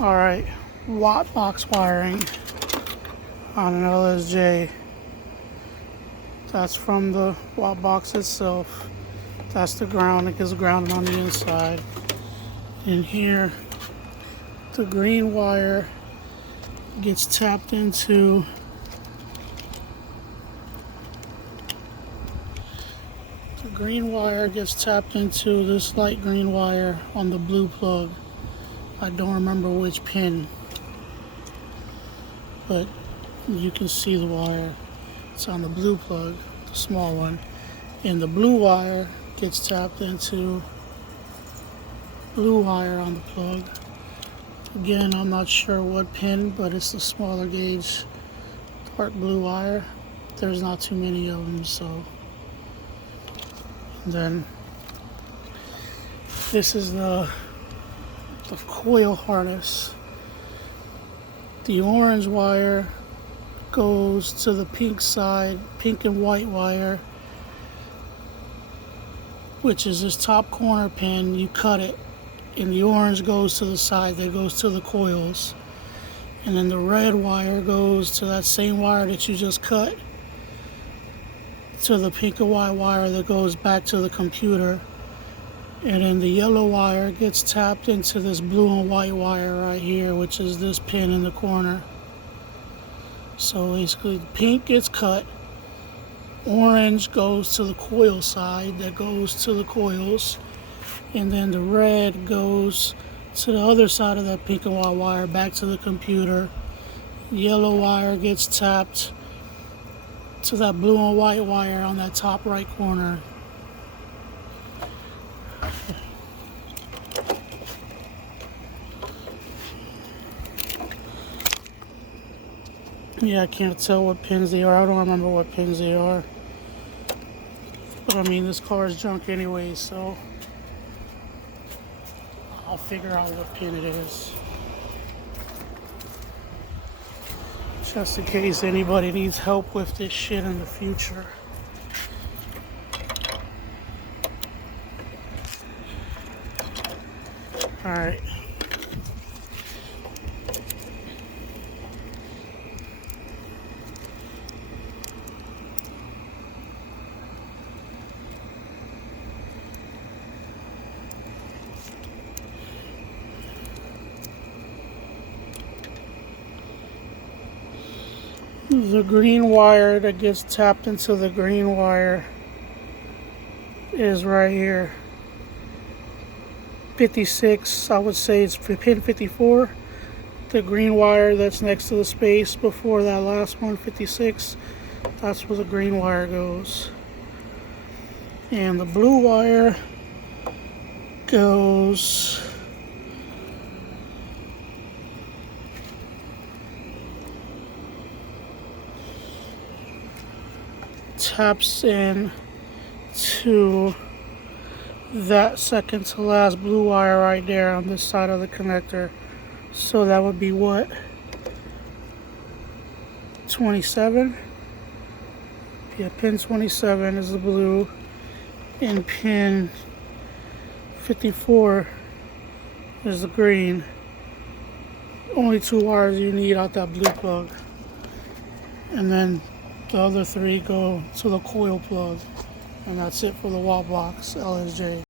Alright, Wotbox wiring on an LSJ. That's from the Wotbox itself. That's the ground. It gets grounded on the inside. And here, the green wire gets tapped into this light green wire on the blue plug. I don't remember which pin, but you can see the wire. It's on the blue plug, the small one. And the blue wire gets tapped into blue wire on the plug. Again, I'm not sure what pin, but it's the smaller gauge dark blue wire. There's not too many of them, so. And then this is the coil harness. The orange wire goes to the pink side, pink and white wire, which is this top corner pin. You cut it, and the orange goes to the side, that goes to the coils. And then the red wire goes to that same wire that you just cut, to the pink and white wire that goes back to the computer. And then the yellow wire gets tapped into this blue and white wire right here, which is this pin in the corner. So basically, pink gets cut, orange goes to the coil side, that goes to the coils, and then the red goes to the other side of that pink and white wire, back to the computer. Yellow wire gets tapped to that blue and white wire on that top right corner. Yeah, I can't tell what pins they are. I don't remember what pins they are. But I mean, this car is junk anyway, so I'll figure out what pin it is. Just in case anybody needs help with this shit in the future. Alright. The green wire that gets tapped into the green wire is right here. 56, I would say it's pin 54. The green wire that's next to the space before that last one, 56, that's where the green wire goes. And the blue wire goes taps in to that second to last blue wire right there on this side of the connector. So that would be what? 27? Yeah, pin 27 is the blue, and pin 54 is the green. Only two wires you need out that blue plug. And then the other three go to the coil plug. And that's it for the Wotbox LSJ.